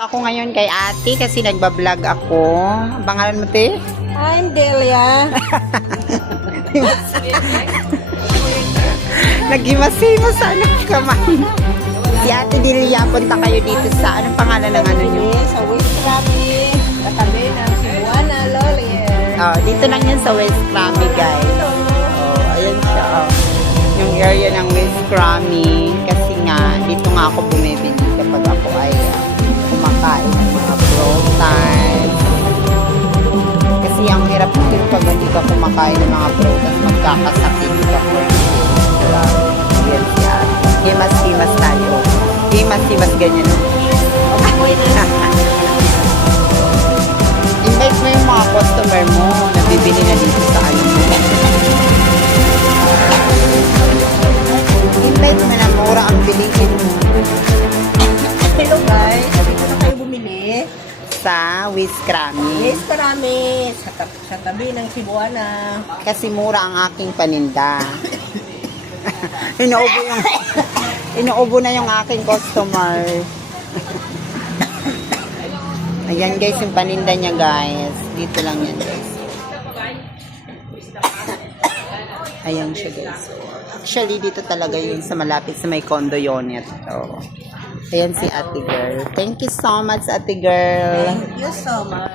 Ako ngayon kay ate kasi nagbablog ako. Ang pangalan mo, te? I'm Delia. Naghimas-himas ano kamay. Si ate Delia, punta kayo dito sa anong pangalan ng ano nyo? Sa West Krabi, katabi ng Cebuana, Lolien. Oh, dito lang yan sa West Krami, guys. Oh, ayan siya. Oh. Yung area ng West Krami. Kasi nga, dito nga ako bumibili kapag ako ay kumakain ng mga prutas. Kasi ang hirap din pag hindi ka kumakain ng mga prutas, magkakasakit ka po. Yan siya. Himas-himas tayo. Himas-himas ganyan. Invite mo yung mga customer mo na bibili na dito sa ano mo. Invite mo na mura ang bilihin mo. Hello guys, dito na kayo bumili. Sa Wiskrami. Yes, karami. Sa tabi ng Cebuana. Kasi mura ang aking paninda. Inuubo na yung aking customer. Ayan guys, yung paninda niya guys. Dito lang yan guys. Ayan siya guys. Actually, dito talaga yun sa malapit sa may condo unit. So, ayan si ate girl. Thank you so much ate girl. Thank you so much.